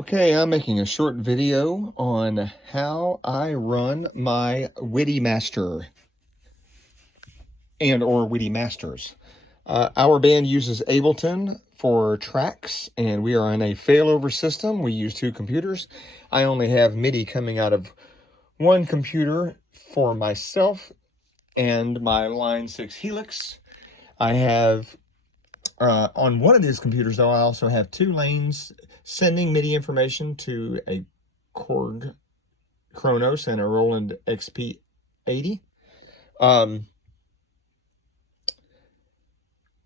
Okay, I'm making a short video on how I run my WIDI Master or WIDI Masters. Our band uses Ableton for tracks, and we are on a failover system. We use 2 computers. I only have MIDI coming out of one computer for myself and my Line6 Helix. I have on one of these computers, though, I also have 2 lanes sending MIDI information to a Korg Kronos and a Roland XP80.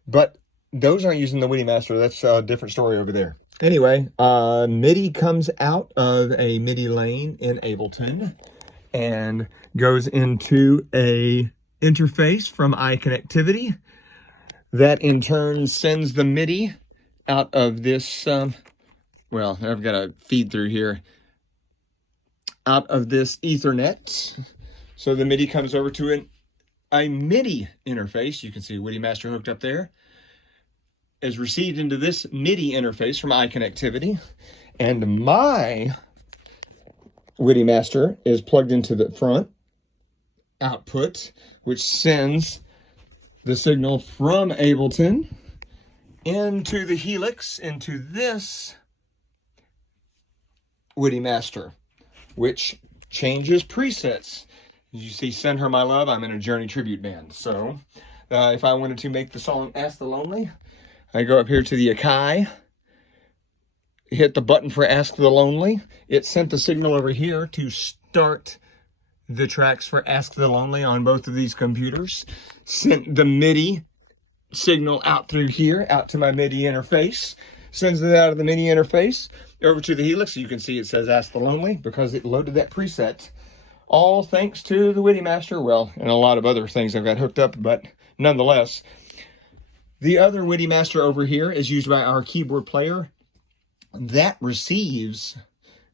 But those aren't using the WIDI Master. That's a different story over there. Anyway, MIDI comes out of a MIDI lane in Ableton and goes into a interface from iConnectivity. That in turn sends the MIDI out of this, well, I've got a feed through here, out of this Ethernet. So the MIDI comes over to a MIDI interface. You can see WIDI Master hooked up there. Is received into this MIDI interface from iConnectivity. And my WIDI Master is plugged into the front output, which sends the signal from Ableton into the Helix, into this WIDI Master, which changes presets. You see, Send Her My Love, I'm in a Journey tribute band. So if I wanted to make the song Ask the Lonely, I go up here to the Akai, hit the button for Ask the Lonely. It sent the signal over here to start the tracks for Ask the Lonely on both of these computers. Sent the MIDI signal out through here, out to my MIDI interface. Sends it out of the MIDI interface over to the Helix. You can see it says Ask the Lonely because it loaded that preset. All thanks to the WIDI Master. Well, and a lot of other things I've got hooked up, but nonetheless. The other WIDI Master over here is used by our keyboard player. That receives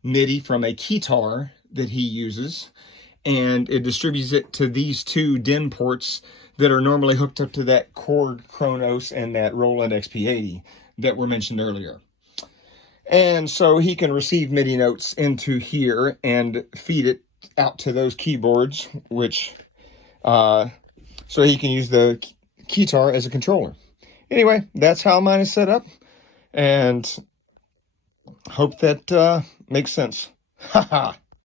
MIDI from a keytar that he uses, and it distributes it to these 2 DIN ports that are normally hooked up to that Korg Kronos and that Roland XP80 that were mentioned earlier. And so he can receive MIDI notes into here and feed it out to those keyboards, which so he can use the keytar as a controller. Anyway, that's how mine is set up, and hope that makes sense. Haha.